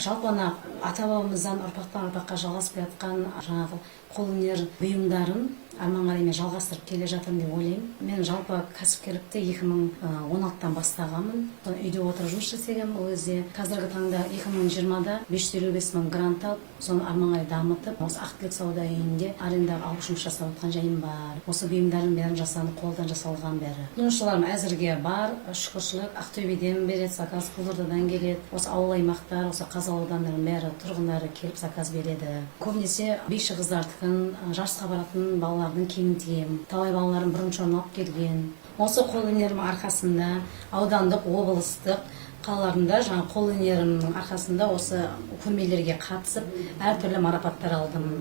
жалпы ана ата бабамыздан ұрпақтан ұрпаққа жалғасып жатқан жаңағы қолөнер бұйымдарын арман қарай мен жалғастырып келе жатырмын деп ойлаймын. Мен жалпы кәсіпкерлікті 2016-тан бастағанмын. Үйде отырып жұмыс жасағанмын. Ол кезде қазіргі таңда 2020-да 555 мың грант алып, соны арман қарай дамытып, осы Ақтілек сауда үйінде арендаға алып жұмыс жасап жатқан жайым бар. Осы бұйымдардың бәрін жасанып, қолдан жасалған бәрі. Тұтынушыларым әзірге бар, шүкіршілік. Ақтөбеден береді заказ, Қызылордадан келеді. Осы ауыл аймақтар, осы Қазалы аудандардың бәрі тұрғындары келіп заказ береді. Көбінесе биші қыздардікін, жарысқа баратын балалардың киімін тігемін. Талай балаларым бірінші орын алып келген. Осы қолөнерім арқасында аудандық, облыстық қалаларында жаңа қолөнерімнің арқасында осы көрмелерге қатысып әртүрлі марапаттар алдым.